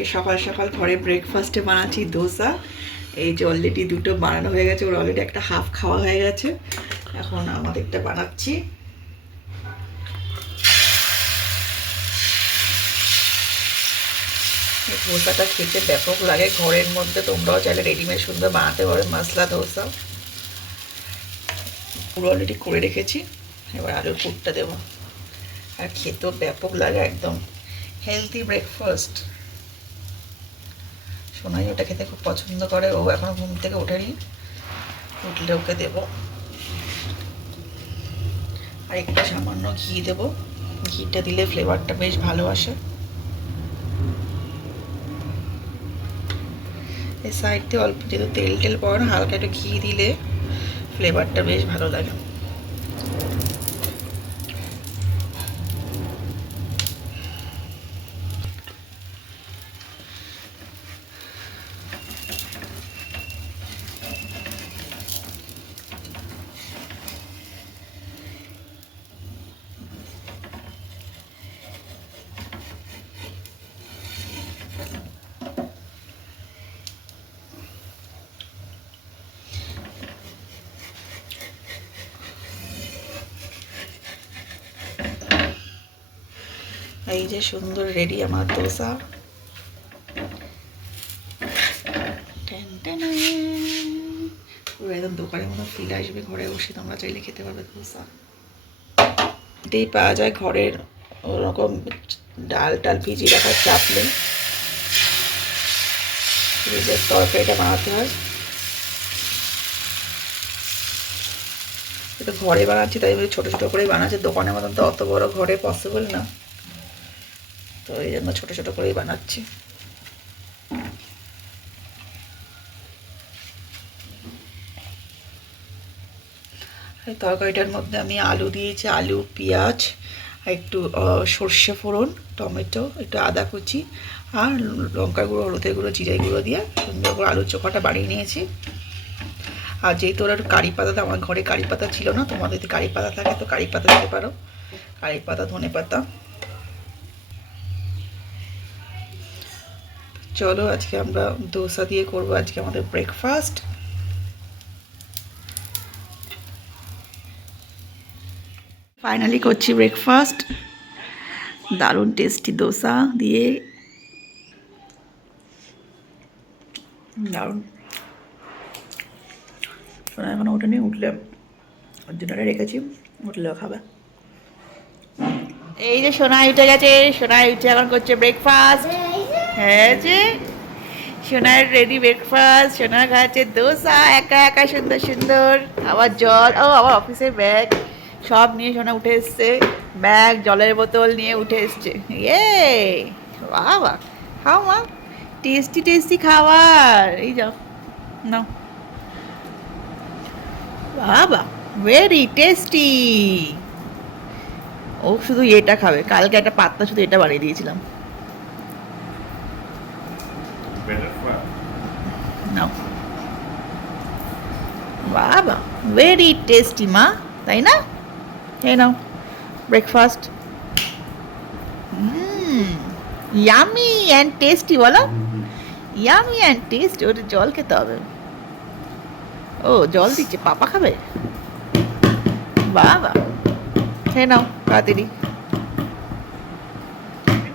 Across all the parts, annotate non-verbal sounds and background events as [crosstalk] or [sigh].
আজকে সকাল সকাল ঘরে ব্রেকফাস্টে বানাচ্ছি দোসা। এই যে অলরেডি দুটো বানানো হয়ে গেছে, ওর অলরেডি একটা হাফ খাওয়া হয়ে গেছে। এখন আমাদেরটা বানাচ্ছি। ধোসাটা খেতে ব্যাপক লাগে, ঘরের মধ্যে তোমরাও চাইলে রেডিমেড সুন্দর বানাতে পারো, মশলা ধোসা পুরো অলরেডি করে রেখেছি, এবার আলুর পুরটা দেবো। আর খেতেও ব্যাপক লাগে একদম। হেলদি ব্রেকফাস্ট সোনাই ওটা খেতে খুব পছন্দ করে। ও এখনও ঘুম থেকে ওঠেনি। উঠলে ওকে দেবো। আর একটু সামান্য ঘি দেবো। ঘিটা দিলে ফ্লেভারটা বেশ ভালো আসে। এই সাইড দিয়ে অল্প যেহেতু তেল টেল না হালকা একটু ঘি দিলে ফ্লেভারটা বেশ ভালো লাগে। এই যে সুন্দর রেডি আমার দোসা। পুরো একদম দোকানের মতো ফিল আসবে, ঘরে বসে তোমরা চাইলে খেতে পারবে দোসা। এটাই পাওয়া যায় ঘরের ওরকম ডাল টাল ভিজিয়ে রাখার চাপ ফ্রিজের তরকারিটা বানাতে হয়। এটা ঘরে বানাচ্ছি, তাই ছোটো ছোটো করেই বানাচ্ছি। দোকানের মতন তো অত বড় ঘরে পসিবল না। তো এই জন্য ছোটো ছোটো করেই বানাচ্ছি। তরকারিটার মধ্যে আমি আলু দিয়েছি, আলু, পেঁয়াজ একটু সর্ষে ফোড়ন, টমেটো, একটু আদা কুচি, আর লঙ্কা গুঁড়ো, হলুদের গুঁড়ো জিরে গুঁড়ো দিয়ে সুন্দর করে আলুর চোখাটা বাড়িয়ে নিয়েছি। আর যেহেতু ওরা কারি পাতা আমার ঘরে কারি পাতা ছিল না, তোমাদের কারি পাতা থাকে তো কারি পাতা দিতে পারো। কারি পাতা ধনে পাতা চলো আজকে আমরা দোসা দিয়ে করব আজকে আমাদের ব্রেকফাস্ট ফাইনালি করছি ব্রেকফাস্ট দারুণ টেস্টি দোসা দিয়ে। দারুণ। সোনা এখন ওঠেনি, উঠলে ওর জন্য রেখেছি, উঠলেও খাবে। এই যে সোনাই উঠে গেছে সোনাই উঠে এখন করছে ব্রেকফাস্ট হ্যাঁ যে, সোনার রেডি ব্রেকফাস্ট সোনার খাচ্ছে দোসা, একা একা সুন্দর সুন্দর আবার জল ও আবার অফিসের ব্যাগ সব নিয়ে সোনা উঠে এসছে ব্যাগ জলের বোতল নিয়ে উঠে এসছে। ইয়ে বাবা, খাও মা টেস্টি টেস্টি খাবার। এই যাও, নাও। বাবা ভেরি টেস্টি ও শুধু এটা খাবে, কালকে একটা পাত্তা শুধু এটা বানিয়ে দিয়েছিলাম Better fry. নাও বাবা ভেরি টেস্টি মা তাই না এই নাও ব্রেকফাস্ট ইয়ামি অ্যান্ড টেস্টি বলো ইয়ামি অ্যান্ড টেস্টি ওটা জল খেতে হবে। ও, জল দিচ্ছে, পাপা খাবে? বাবা। খেয়ে নাও তাড়াতাড়ি।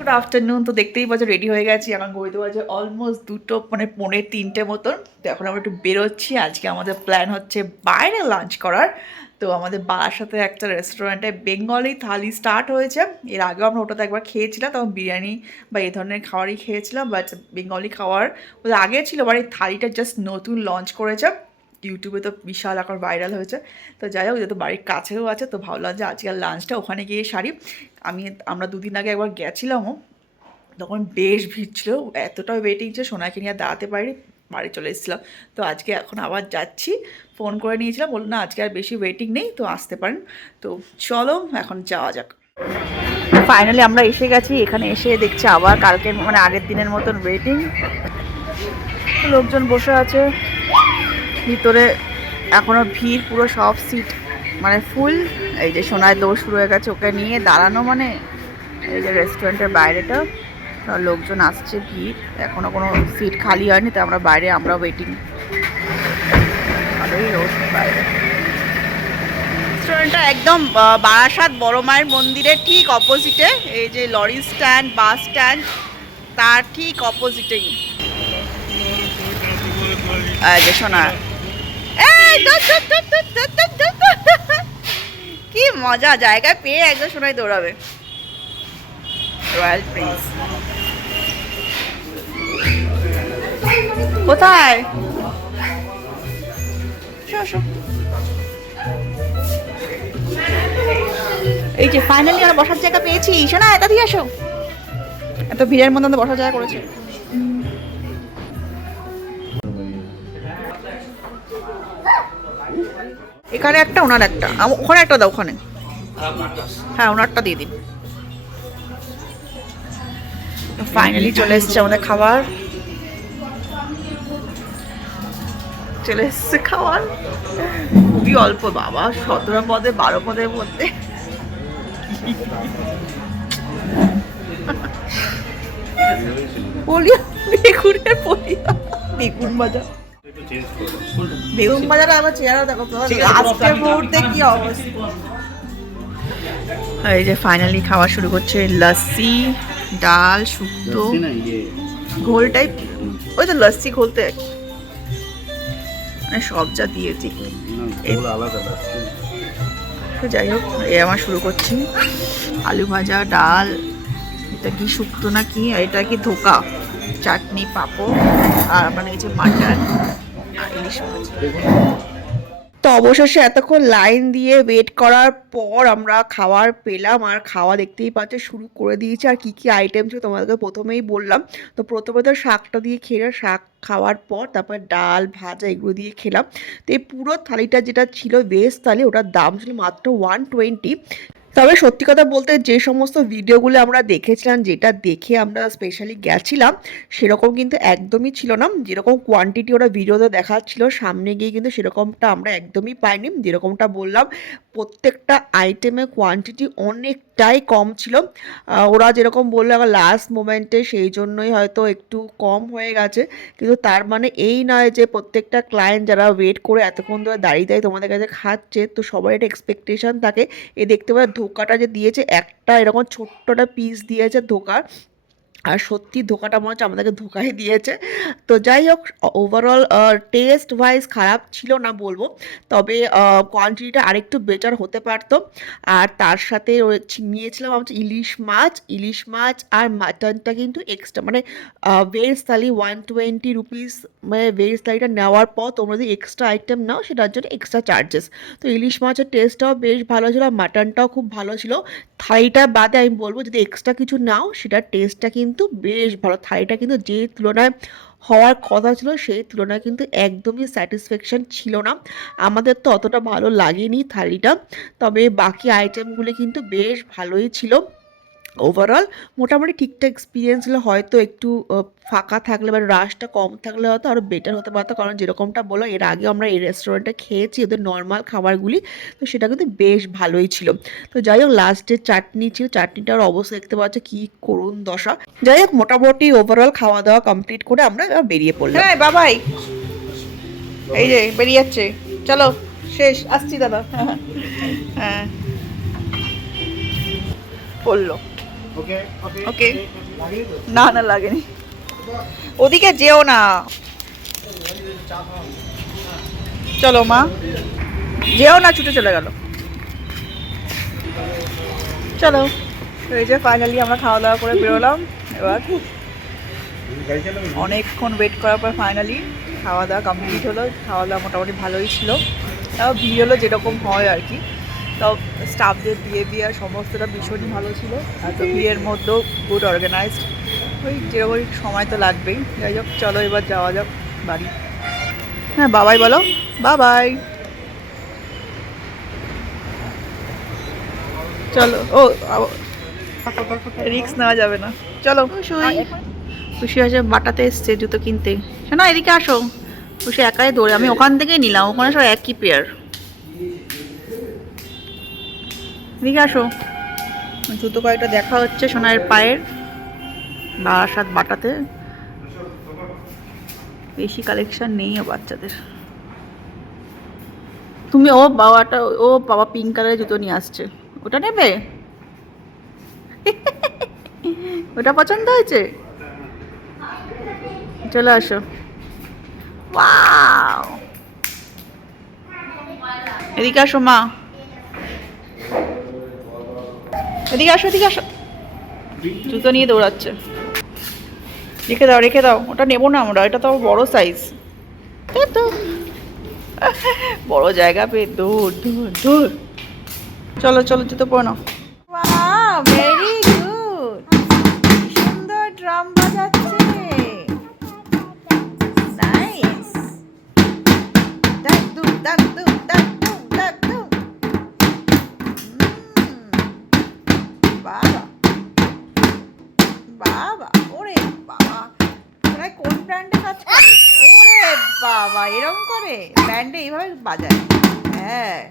গুড আফটারনুন তো দেখতেই পাচ্ছ রেডি হয়ে গেছি। এখন ঘড়িতে বাজে অলমোস্ট দুটো মানে পৌনে তিনটে মতন। তো এখন আমরা একটু বেরোচ্ছি। আজকে আমাদের প্ল্যান হচ্ছে বাইরে লাঞ্চ করার। তো আমাদের সাথে একটা রেস্টুরেন্টে বেঙ্গলি থালি স্টার্ট হয়েছে। এর আগেও আমরা ওটাতে একবার খেয়েছিলাম। তখন বিরিয়ানি বা এই ধরনের খাবারই খেয়েছিলাম। বাট বেঙ্গলি খাওয়ার, ওদের আগে ছিল বাট এই থালিটা জাস্ট নতুন লঞ্চ করেছে। ইউটিউবে তো বিশাল এখন ভাইরাল হয়েছে। তো যাই হোক, যেহেতু বাড়ির কাছেও আছে, তো ভাবলাম যে আজকে লাঞ্চটা ওখানে গিয়ে সারি। আমি আমরা দুদিন আগে একবার গেছিলামও, তখন বেশ ভিড় ছিল, এতটা ওয়েটিং ছিল, সোনাকে নিয়ে দাঁড়াতে পারি বাড়ি চলে এসেছিলাম। তো আজকে এখন আবার যাচ্ছি ফোন করে নিয়েছিলাম, বলল, না, আজকে আর বেশি ওয়েটিং নেই, তো আসতে পারেন। তো চলো, এখন যাওয়া যাক। ফাইনালি আমরা এসে গেছি, এখানে এসে দেখছি আবার কালকে মানে আগের দিনের মতন ওয়েটিং লোকজন বসে আছে। ভিতরে এখনও ভিড়, পুরো সব সিট মানে ফুল এই যে সোনায় দৌড় শুরু হয়ে গেছে ওকে নিয়ে। দাঁড়ানো মানে এই যে রেস্টুরেন্টের বাইরেটা। লোকজন আসছে, ভিড়। এখনও কোনো সিট খালি হয়নি, তাই আমরা বাইরে আমরা ওয়েটিং ভালোই বাইরে। রেস্টুরেন্টটা একদম বারাসাত বড় মায়ের মন্দিরের ঠিক অপোজিটে এই যে লরি স্ট্যান্ড বাস স্ট্যান্ড তার ঠিক অপোজিটেই শোনা কি মজা, জায়গায় পেয়ে একদম শোনাই দৌড়াবে। রয়্যাল প্রিন্স কোথায়। এই যে ফাইনালি আমরা বসার জায়গা পেয়েছি। শোনা এটা দিয়ে আসো এত ভিড়ের মধ্যে বসার জায়গা করেছি। এখানে একটা, ওনার একটা। ওখানে একটা দাও, ওখানে। হ্যাঁ ওনারটা দিয়ে দিন। ফাইনালি চলে এসছে আমাদের খাবার। চলে এসছে খাবার। খুবই অল্প, বাবা। সতেরো পদে, বারো পদের মধ্যে। পলিয়া বেগুনের পলিয়া বেগুন করো বেগুন ভাজাটা আবার চেহারা দেখো তো আজকের মুহূর্তে কি অবস্থা? এই যে ফাইনালি খাওয়া শুরু করছে লস্যি ডাল শুক্তো। ইয়ে। ঘোল টাইপ ওই তো লস্যি ঘোলতে। মানে সব যা। দিয়েছি না গোল আলাদা লাগছে তো যাই হোক এ আমার শুরু করছি। আলু ভাজা ডাল এটা কি শুক্তো না কি এটা কি ধোকা? চাটনি পাঁপড় আর মানে এই যে মাটন। আর ইলিশ মাছ। তো অবশেষে এতক্ষণ লাইন দিয়ে ওয়েট করার পর আমরা খাওয়ার পেলাম আর খাওয়া দেখতেই পাচ্ছে, শুরু করে দিয়েছি। আর কি কি আইটেম ছিল তোমাদেরকে প্রথমেই বললাম। তো প্রথমে তো শাকটা দিয়ে খেলে শাক খাওয়ার পর তারপর ডাল, ভাজা এগুলো দিয়ে খেলাম। তো এই পুরো থালিটা যেটা ছিল ভেজ থালি, ওটার দাম ছিল মাত্র ওয়ান টোয়েন্টি তবে সত্যি কথা বলতে যে সমস্ত ভিডিওগুলো আমরা দেখেছিলাম, যেটা দেখে আমরা স্পেশালি গেছিলাম, সেরকম কিন্তু একদমই ছিল না। যেরকম কোয়ান্টিটি ওরা ভিডিওতে দেখাচ্ছিল, সামনে গিয়ে কিন্তু সেরকমটা আমরা একদমই পাইনি। যেরকমটা বললাম প্রত্যেকটা আইটেমের কোয়ান্টিটি অনেকটাই কম ছিল। ওরা যেরকম বলল আবার লাস্ট মোমেন্টে সেই জন্যই হয়তো একটু কম হয়ে গেছে। কিন্তু তার মানে এই নয় যে প্রত্যেকটা ক্লায়েন্ট যারা ওয়েট করে এতক্ষণ ধরে দাঁড়িয়ে দাঁড়িয়ে তোমাদের কাছে খাচ্ছে, তো সবার একটা এক্সপেকটেশন থাকে। এ দেখতে পাবে ধোকাটা যে দিয়েছে, একটা এরকম ছোট্টটা পিস দিয়েছে ধোকার। আর সত্যি ধোকাটা মনে হচ্ছে আমাদেরকে ধোকাই দিয়েছে। তো যাই হোক ওভারঅল টেস্ট ওয়াইজ খারাপ ছিল না বলব, তবে কোয়ান্টিটিটা আরেকটু বেটার হতে পারতো। আর তার সাথে নিয়েছিলাম হচ্ছে ইলিশ মাছ। ইলিশ মাছ আর মাটনটা কিন্তু এক্সট্রা মানে veg thali one twenty rupees মানে ভেজ থালিটা নেওয়ার পর তোমরা যদি এক্সট্রা আইটেম নাও, সেটার জন্য এক্সট্রা চার্জেস তো ইলিশ মাছের টেস্টটাও বেশ ভালো ছিল আর মাটনটাও খুব ভালো ছিল। থালিটা বাদে আমি বলব যদি এক্সট্রা কিছু নাও, সেটার টেস্টটা কিন্তু বেশ ভালো। থালিটা কিন্তু যে তুলনায় হওয়ার কথা ছিল, সেই তুলনায় কিন্তু একদমই স্যাটিসফ্যাকশান ছিল না। আমাদের তো অতটা ভালো লাগেনি থালিটা, তবে বাকি আইটেমগুলি কিন্তু বেশ ভালোই ছিল। ওভারঅল মোটামুটি ঠিকঠাক এক্সপিরিয়েন্স হলে হয়তো একটু ফাঁকা থাকলে বা রাশটা কম থাকলে হয়তো আরও বেটার হতে পারতো। কারণ যেরকমটা বলো, এর আগে আমরা এই রেস্টুরেন্টে খেয়েছি, ওদের নর্মাল খাবারগুলি, তো সেটা কিন্তু বেশ ভালোই ছিল। তো যাই হোক লাস্টে চাটনি ছিল, চাটনিটার অবস্থা দেখতে পাচ্ছ, কি করুণ দশা। যাই হোক, মোটামুটি ওভারঅল খাওয়া দাওয়া কমপ্লিট করে আমরা বেরিয়ে পড়লাম। হ্যাঁ বাবাই! এই যে, বেরিয়ে যাচ্ছে। চলো, শেষ, আসছি দাদা। হ্যাঁ। পড়ল। ওকে না না লাগেনি। ওদিকে যেও না। চলো মা। যেও না ছুটে চলে গেল। চলো। এই যে ফাইনালি আমরা খাওয়া দাওয়া করে বেরোলাম। এবার অনেকক্ষণ ওয়েট করার পর ফাইনালি খাওয়া দাওয়া কমপ্লিট হলো। খাওয়া দাওয়া মোটামুটি ভালোই ছিল। তাও ভিড় হলো যেরকম হয় আর কি। তাও স্টাফদের বিহেভিয়ার সমস্তটা ভীষণই ভালো ছিল। আর তো ভিড়ের মধ্যেও গুড অর্গানাইজড ওই যেরকম সময় তো লাগবেই। যাই হোক চলো এবার যাওয়া যাক বাড়ি। হ্যাঁ বাবাই বলো। বাবাই। চলো ও রিক্স নেওয়া যাবে না। চলো। খুশি আছে বাটাতে এসছে জুতো কিনতে। শোনা এদিকে আসো। খুশি একাই দৌড়ে। আমি ওখান থেকেই নিলাম। ওখানে সব একই পেয়ার এদিকে আসো। জুতো কয়েকটা দেখা হচ্ছে সোনার পায়ের বারাসাত বাটাতে। বেশি কালেকশন নেই ও বাচ্চাদের। তুমি ও বাবাটা, ও বাবা পিঙ্ক কালারের জুতো নিয়ে আসছে। ওটা নেবে? [laughs] ওটা পছন্দ হয়েছে? চলে আসো। এদিকে আসো মা। এদিকে আসো এদিকে আসো। জুতো নিয়ে দৌড়াচ্ছে। রেখে দাও রেখে দাও। ওটা নেব না আমরা, এটা তো বড় সাইজ তো বড় জায়গা পেয়ে দূর দূর দূর। চলো চলো, জুতো পড়ো ভেরি ব্র্যান্ডে এইভাবে বাজায়। হ্যাঁ।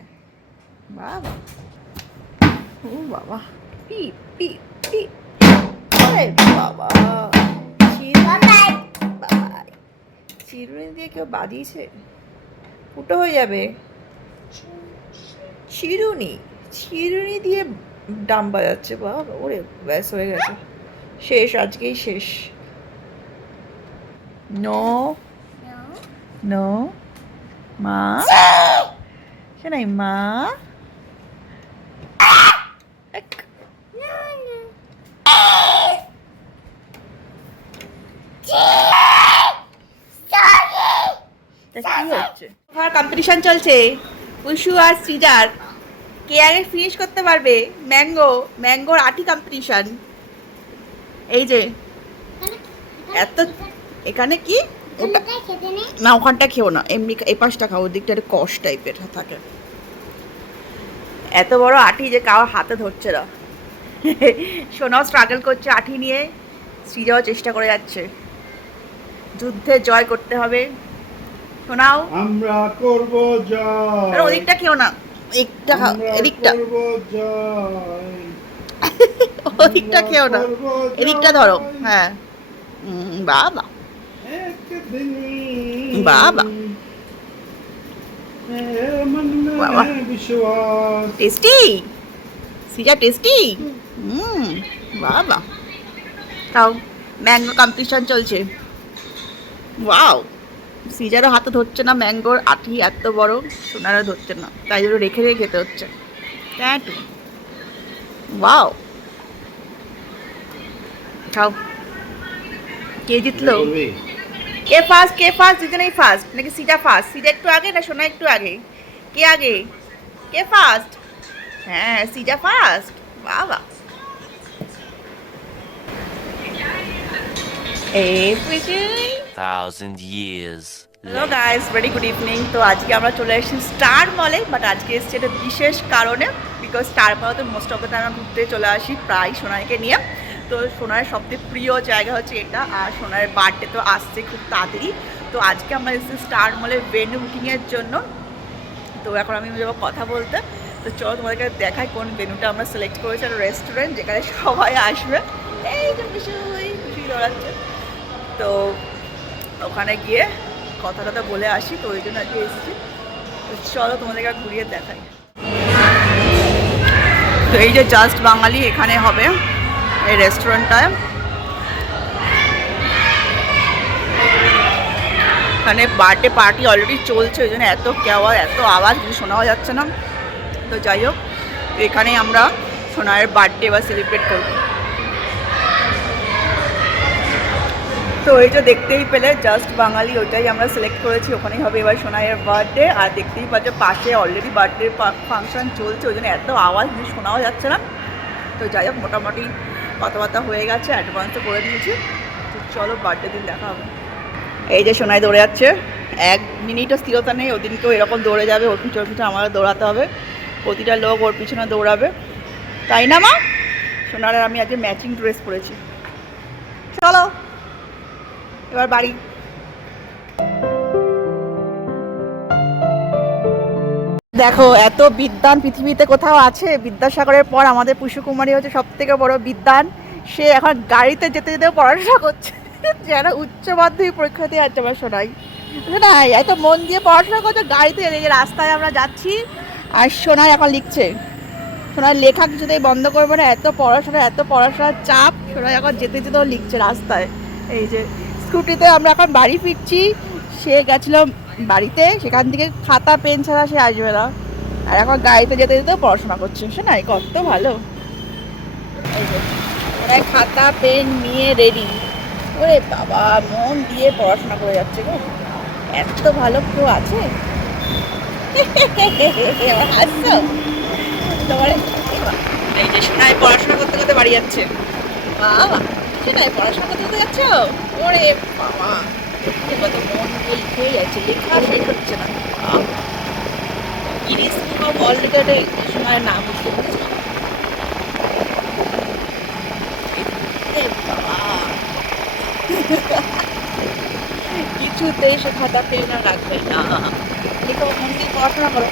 বাবা। ও বাবা। পি পি পি। বাবা। চিরুনি দিয়ে কেউ বাদিয়েছে ফুটো হয়ে যাবে। চিরুনি। চিরুনি দিয়ে ডাম বাজাচ্ছে। বাবা ওরে ব্যাস হয়ে গেছে। শেষ আজকেই শেষ। নো। নো। মা? সে নাই মা। কম্পিটিশন চলছে। উষু আর সৃজার কে আগে ফিনিশ করতে পারবে। ম্যাঙ্গো ম্যাঙ্গোর আটি কম্পিটিশন এই যে। এত এখানে কি? ওটা না ওখানটা খেও না। এমনি এই পাশটা খাও ওদিকটা একটু কষ টাইপের থাকে। এত বড় আঠি যে কারোর হাতে ধরছে না। সোনাও স্ট্রাগল করছে আঠি নিয়ে চেষ্টা করে যাচ্ছে। যুদ্ধে জয় করতে হবে। শোনাও আমরা করব জয়। আরে ওদিকটা খেও না। এদিকটা। এদিকটা [laughs] ওদিকটা খেও না। এদিকটা ধরো। হ্যাঁ। বাবা। বাবা। বাবা। টেস্টি। সিজা টেস্টি। বাবা। তাও ম্যাঙ্গো কম্পিটিশন চলছে। ওয়াও। সিজারও হাতে ধরছে না ম্যাঙ্গোর আঠি এত বড়, সোনারও ধরছে না। তাই জন্য রেখে রেখে খেতে হচ্ছে। ট্যাটু। ওয়াও। কে জিতলো? কে ফার্স্ট কে ফার্স্ট দুজনেই ফার্স্ট নাকি সিটা ফার্স্ট সিটা একটু আগে না সোনা একটু আগে? কে আগে? কে ফার্স্ট হ্যাঁ সিজা ফার্স্ট বাবা। Hello guys very good evening তো আজকে আমরা চলে এসেছি স্টার মলে বাট আজকে এসেছি একটা বিশেষ কারণে বিকজ স্টার মলে তো মোস্ট অফ দ্য টাইম ঘুরতে চলে আসি প্রায় সোনাইকে নিয়ে। তো সোনার সবথেকে প্রিয় জায়গা হচ্ছে এটা, আর সোনার বার্থডে তো আসছে খুব তাড়াতাড়ি। তো আজকে আমরা এসেছি স্টার মলের ভেন্যু বুকিংয়ের জন্য। তো এখন আমি যাব কথা বলতে। তো চলো তোমাদেরকে দেখাই কোন ভেন্যুটা আমরা সিলেক্ট করেছি একটা রেস্টুরেন্ট যেখানে সবাই আসবে। এই দৌড়াচ্ছে। তো ওখানে গিয়ে কথা টথা বলে আসি, তো ওই জন্য আজকে এসেছি। তো চলো তোমাদেরকে আর ঘুরিয়ে দেখাই। তো এই যে জাস্ট বাঙালি এখানে হবে। এই রেস্টুরেন্টটায় এখানে বার্থডে পার্টি অলরেডি চলছে, ওই জন্য এত কেওয়া, এত আওয়াজ, কিছু শোনাও যাচ্ছে না। তো যাই হোক, এখানে আমরা সোনার বার্থডে বা সেলিব্রেট করব। তো এইটা দেখতেই পেলে জাস্ট বাঙালি ওটাই আমরা সিলেক্ট করেছি, ওখানেই হবে এবার সোনাইয়ের বার্থডে। আর দেখতেই পাচ্ছ, পাশে অলরেডি বার্থডে ফাংশন চলছে, ওই জন্য এত আওয়াজ শোনাও যাচ্ছে না। তো যাই হোক, মোটামুটি কথাবার্তা হয়ে গেছে অ্যাডভান্সও করে দিয়েছি। চলো বার্থডে দিন দেখা হবে। এই যে সোনাই দৌড়ে যাচ্ছে, এক মিনিটও স্থিরতা নেই ওদিন ওদিনকেও এরকম দৌড়ে যাবে, ওর পিছনে পিছনে আমারও দৌড়াতে হবে। প্রতিটা লোক ওর পিছনে দৌড়াবে। তাই না, মা? সোনার আমি আজকে ম্যাচিং ড্রেস পরেছি। চলো, এবার বাড়ি। দেখো, এত বিদ্যান পৃথিবীতে কোথাও আছে? বিদ্যাসাগরের পর আমাদের পুষ্যকুমারী হচ্ছে সব থেকে বড় বিদ্যান সে এখন গাড়িতে যেতে যেতে পড়াশোনা করছে। যারা উচ্চ মাধ্যমিক পরীক্ষা দিয়ে যাচ্ছে আমার শোনাই শোনাই এত মন দিয়ে পড়াশোনা করছে, গাড়িতে এই রাস্তায় আমরা যাচ্ছি, আর সোনাই এখন লিখছে। সোনার লেখা কিছুতেই বন্ধ করবে না, এত পড়াশোনা, এত পড়াশোনার চাপ। সোনাই এখন যেতে যেতেও লিখছে রাস্তায়। এই যে, স্কুটিতে আমরা এখন বাড়ি ফিরছি, সে গেছিল বাড়িতে, সেখান থেকে খাতা, পেন ছাড়া সে আসবে না। আর এখন গাড়িতে যেতে যেতে পড়াশোনা করছে। শোনাই কত ভালো। ওরা খাতা, পেন নিয়ে রেডি ওরে বাবা, মন দিয়ে পড়াশোনা করে যাচ্ছে গো। এত ভালো কেউ আছে? এই পড়াশোনা করতে করতে বাড়ি যাচ্ছে। বাবা শোনায় পড়াশোনা করতে করতে যাচ্ছ? ওরে বাবা কত মন। লিখেই যাচ্ছে লেখা শেষ হচ্ছে না পেরেছ কিছুতেই সে খাতা পেয়ে না রাখবে না। লেখো মন দিয়ে পড়াশোনা করো।